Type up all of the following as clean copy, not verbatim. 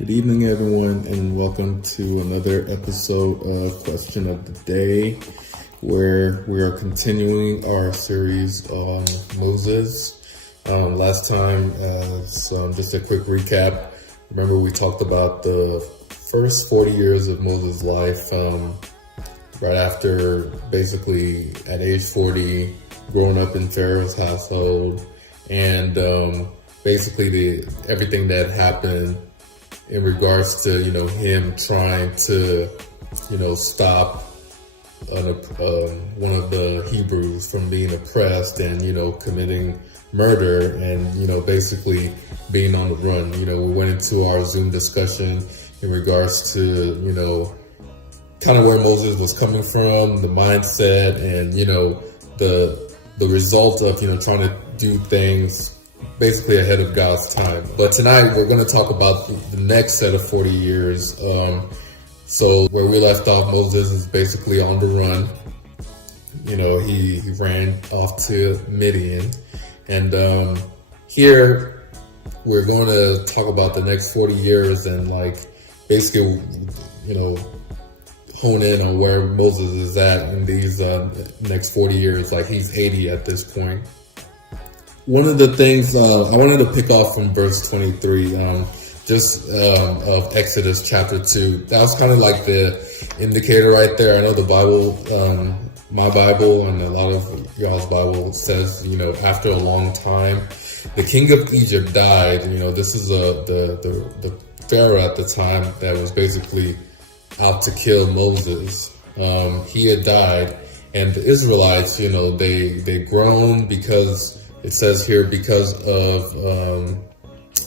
Good evening, everyone, and welcome to another episode of Question of the Day, where we are continuing our series on Moses. Last time, just a quick recap. Remember, we talked about the first 40 years of Moses' life, right after basically at age 40, growing up in Pharaoh's household, and basically everything that happened in regards to, him trying to, stop one of the Hebrews from being oppressed and, committing murder and, basically being on the run. We went into our Zoom discussion in regards to, kind of where Moses was coming from, the mindset and, the result of, trying to do things basically ahead of God's time. But tonight we're going to talk about the next set of 40 years. So where we left off, Moses is basically on the run. He ran off to Midian. And here we're going to talk about the next 40 years and basically, hone in on where Moses is at in these next 40 years. He's 80 at this point. One of the things I wanted to pick off from verse 23, of Exodus chapter 2. That was kind of like the indicator right there. I know the Bible, my Bible and a lot of y'all's Bible says, after a long time, the king of Egypt died. This is the Pharaoh at the time that was basically out to kill Moses. He had died, and the Israelites, they groaned because it says here because of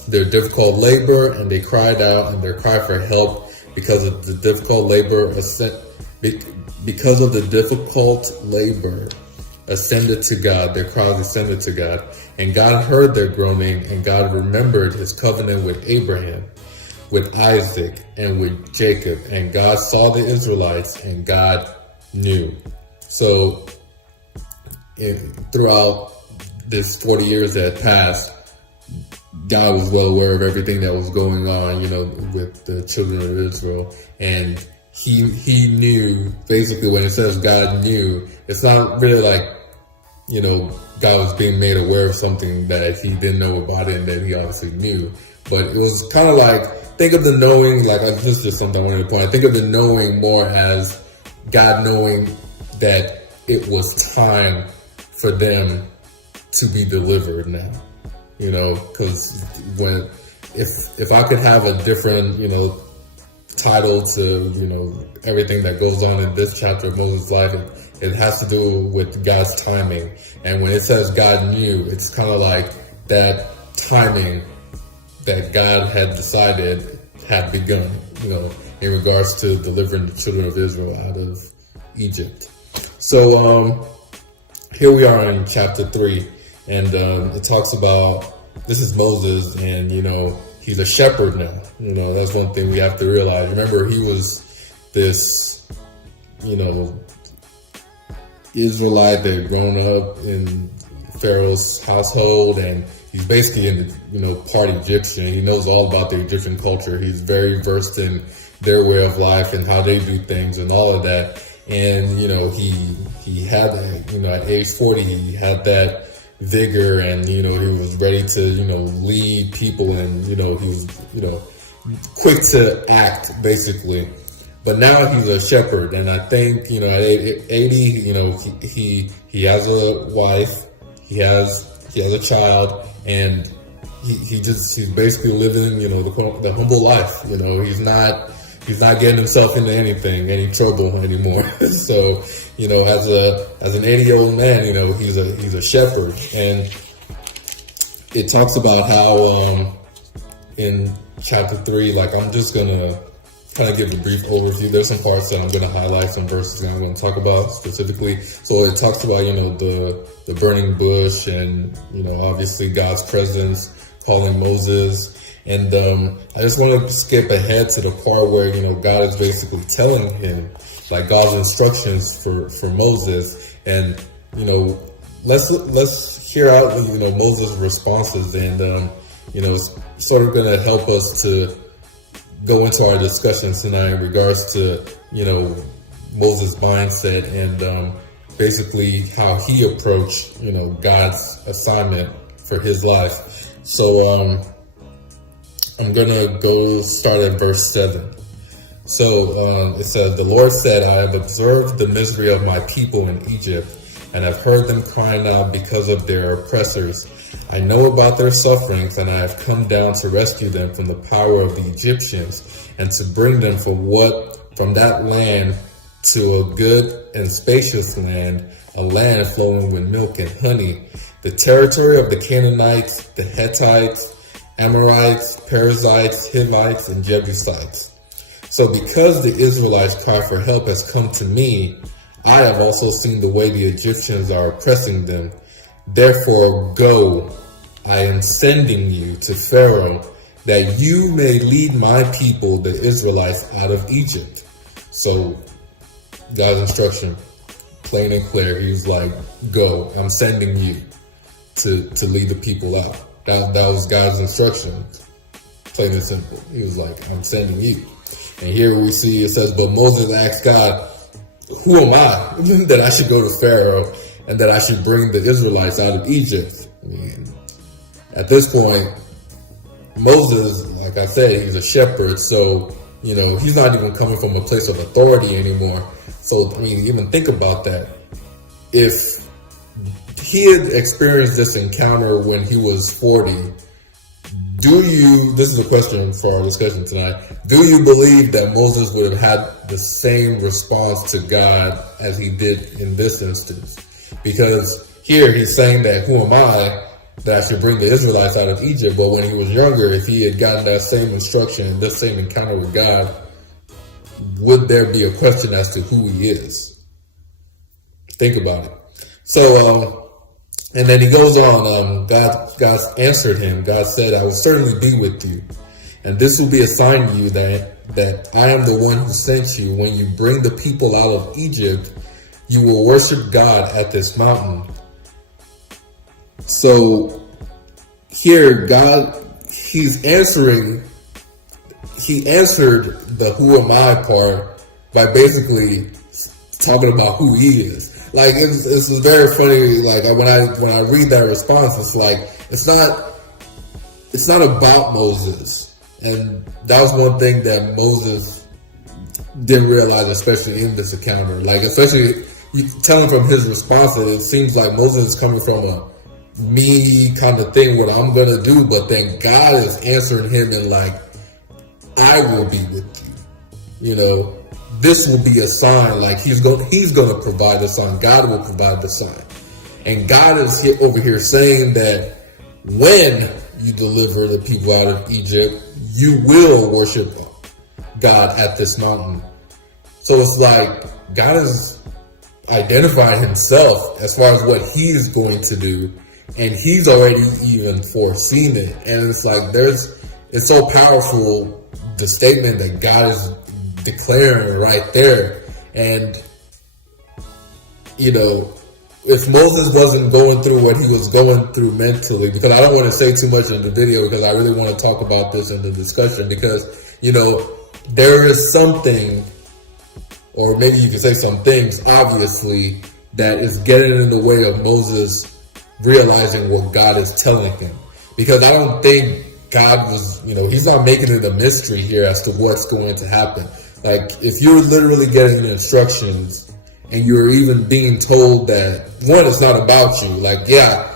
their difficult labor, and they cried out, and their cry for help because of the difficult labor ascended to God. Their cries ascended to God, and God heard their groaning, and God remembered his covenant with Abraham, with Isaac, and with Jacob, and God saw the Israelites, and God knew. So throughout this 40 years that passed, God was well aware of everything that was going on, with the children of Israel. And he knew, basically when it says God knew, it's not really God was being made aware of something that he didn't know about it and that he obviously knew. But it was kind of think of the knowing, this is just something I wanted to point out. Think of the knowing more as God knowing that it was time for them to be delivered now, because if I could have a different, title to, everything that goes on in this chapter of Moses' life, it has to do with God's timing. And when it says God knew, it's kind of like that timing that God had decided had begun, in regards to delivering the children of Israel out of Egypt. So here we are in chapter 3. And it talks about, this is Moses, and, he's a shepherd now. That's one thing we have to realize. Remember, he was this, Israelite that had grown up in Pharaoh's household, and he's basically part Egyptian. He knows all about the Egyptian culture. He's very versed in their way of life and how they do things and all of that. And, he had, at age 40, he had that vigor, and he was ready to lead people, and he was quick to act basically. But now he's a shepherd, and I think at 80, he has a wife, he has a child, and he's basically living the humble life. He's not getting himself into any trouble anymore. So, as an 80-year-old man, he's a shepherd. And it talks about how, in chapter 3, I'm just gonna kind of give a brief overview. There's some parts that I'm gonna highlight, some verses that I'm gonna talk about specifically. So it talks about, the burning bush, and, obviously God's presence calling Moses. And I just want to skip ahead to the part where, God is basically telling him, God's instructions for Moses. And, let's hear out, Moses' responses. And, it's sort of going to help us to go into our discussion tonight in regards to, Moses' mindset and basically how he approached, God's assignment for his life. So I'm gonna go start at verse 7. So it says, "The Lord said, I have observed the misery of my people in Egypt, and have heard them crying out because of their oppressors. I know about their sufferings, and I have come down to rescue them from the power of the Egyptians, and to bring them from that land to a good and spacious land, a land flowing with milk and honey, the territory of the Canaanites, the Hittites, Amorites, Perizzites, Hivites, and Jebusites. So because the Israelites' cry for help has come to me, I have also seen the way the Egyptians are oppressing them. Therefore go, I am sending you to Pharaoh, that you may lead my people, the Israelites, out of Egypt." So God's instruction, plain and clear. He was like, go, I'm sending you to lead the people out. That was God's instruction, plain and simple. He was like, I'm sending you. And here we see it says, but Moses asked God, who am I that I should go to Pharaoh and that I should bring the Israelites out of Egypt? I mean, at this point, Moses, like I said, he's a shepherd. So, he's not even coming from a place of authority anymore. So, even think about that. If he had experienced this encounter when he was 40, this is a question for our discussion tonight, do you believe that Moses would have had the same response to God as he did in this instance? Because here he's saying that, who am I that I should bring the Israelites out of Egypt? But when he was younger, if he had gotten that same instruction, this same encounter with God, would there be a question as to who he is? Think about it. So, and then he goes on, God answered him. God said, I will certainly be with you. And this will be a sign to you that I am the one who sent you. When you bring the people out of Egypt, you will worship God at this mountain. So here, he answered the who am I part by basically talking about who he is. Like, it's very funny. Like, when I read that response, it's like, it's not about Moses. And that was one thing that Moses didn't realize, especially in this encounter. Like, especially you telling from his response, it seems like Moses is coming from a me kind of thing, what I'm going to do. But then God is answering him in like, I will be with you. This will be a sign. Like he's going to provide the sign. God will provide the sign. And God is over here saying that when you deliver the people out of Egypt, you will worship God at this mountain. So it's like God is identifying himself as far as what he is going to do. And he's already even foreseen it. And it's like it's so powerful, the statement that God is declaring right there. And if Moses wasn't going through what he was going through mentally, because I don't want to say too much in the video, because I really want to talk about this in the discussion, because there is something, or maybe you can say some things, obviously, that is getting in the way of Moses realizing what God is telling him. Because I don't think God was, he's not making it a mystery here as to what's going to happen. Like, if you're literally getting instructions and you're even being told that, one, it's not about you. Like, yeah,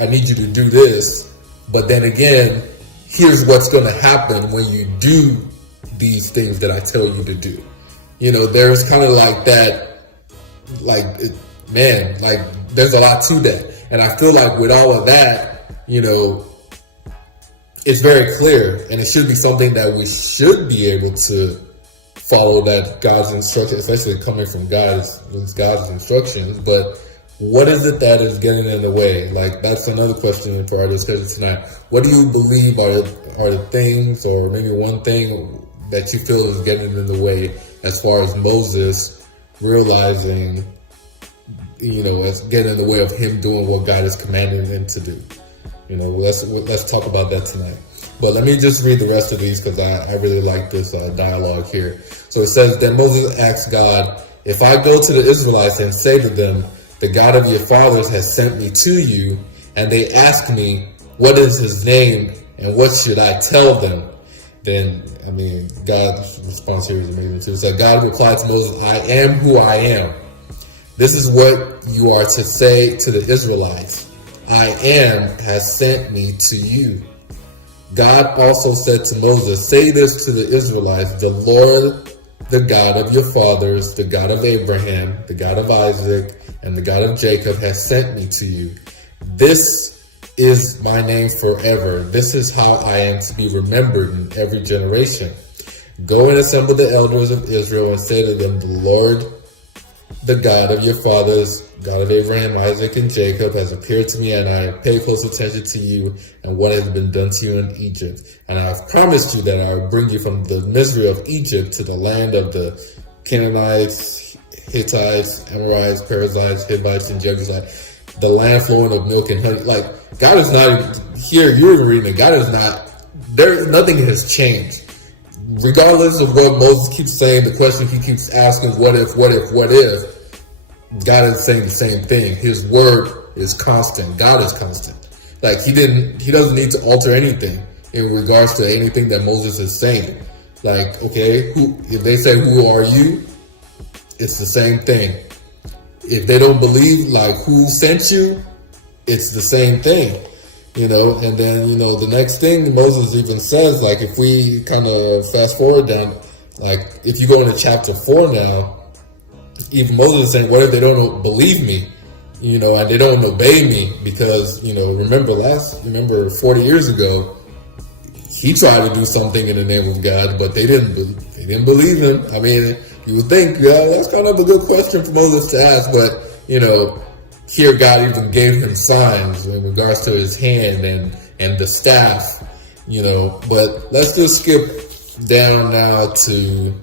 I need you to do this. But then again, here's what's going to happen when you do these things that I tell you to do. There's kind of like that, there's a lot to that. And I feel like with all of that, it's very clear, and it should be something that we should be able to follow, that God's instruction, especially coming from God's instructions. But what is it that is getting in the way? Like, that's another question for our discussion tonight. What do you believe are the things, or maybe one thing that you feel is getting in the way as far as Moses realizing, as getting in the way of him doing what God is commanding him to do? Let's talk about that tonight. But let me just read the rest of these because I really like this dialogue here. So it says, then Moses asked God, if I go to the Israelites and say to them, the God of your fathers has sent me to you, and they ask me, what is his name and what should I tell them? Then, God's response here is amazing too. So God replied to Moses, I am who I am. This is what you are to say to the Israelites. I am has sent me to you. God also said to Moses, say this to the Israelites, the Lord, the God of your fathers, the God of Abraham, the God of Isaac, and the God of Jacob has sent me to you. This is my name forever. This is how I am to be remembered in every generation. Go and assemble the elders of Israel and say to them, the Lord, the God of your fathers, God of Abraham, Isaac, and Jacob, has appeared to me, and I pay close attention to you and what has been done to you in Egypt. And I have promised you that I will bring you from the misery of Egypt to the land of the Canaanites, Hittites, Amorites, Perizzites, Hivites, and Jebusites, the land flowing of milk and honey. Like, God is not even, here, you're even reading it, God is not, nothing has changed. Regardless of what Moses keeps saying, the question he keeps asking, what if, God is saying the same thing. His word is constant. God is constant. Like, he doesn't need to alter anything in regards to anything that Moses is saying. Like, okay, if they say, who are you? It's the same thing. If they don't believe, like, who sent you? It's the same thing. And then, the next thing Moses even says, like, if we kind of fast forward down, like, if you go into chapter 4 now, even Moses is saying, what if they don't believe me, and they don't obey me? Because, remember 40 years ago, he tried to do something in the name of God, but they didn't believe him. You would think, that's kind of a good question for Moses to ask, but, here God even gave him signs in regards to his hand and the staff, but let's just skip down now to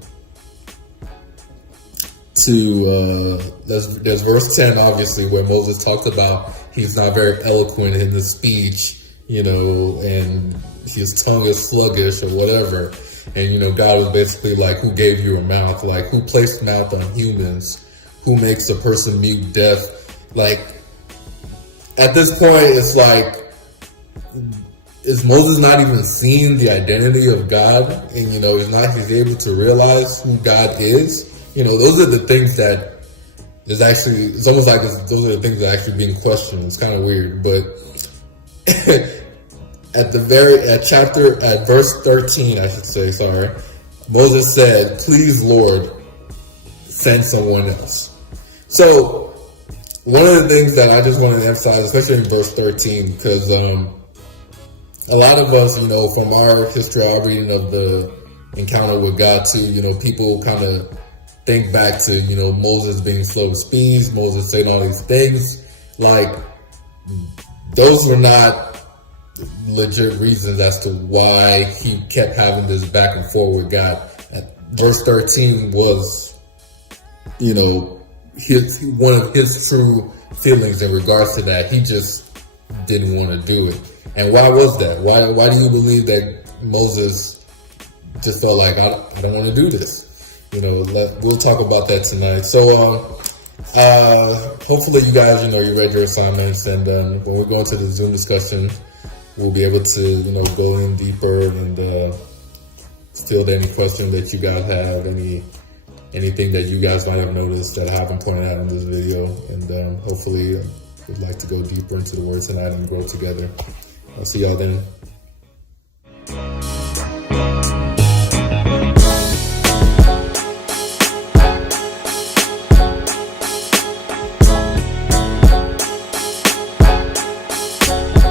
there's verse 10, obviously, where Moses talked about he's not very eloquent in his speech, and his tongue is sluggish or whatever. And, God was basically like, who gave you a mouth? Like, who placed mouth on humans? Who makes a person mute, deaf? Like, at this point, it's like, is Moses not even seeing the identity of God? And, he's able to realize who God is? Those are the things that it's almost like those are the things that are actually being questioned. It's kind of weird, but at verse 13, I should say, Moses said, please, Lord, send someone else. So one of the things that I just want to emphasize, especially in verse 13, because a lot of us, from our history, our reading of the encounter with God too, people kind of think back to, Moses being slow of speech, Moses saying all these things. Like, those were not legit reasons as to why he kept having this back and forth with God. Verse 13 was, one of his true feelings in regards to that. He just didn't want to do it. And why was that? Why do you believe that Moses just felt like, I don't want to do this? We'll talk about that tonight. So, hopefully you guys, you read your assignments, and when we go into the Zoom discussion, we'll be able to, go in deeper and field any question that you guys have, anything that you guys might have noticed that I haven't pointed out in this video, and hopefully we'd like to go deeper into the Word tonight and grow together. I'll see y'all then.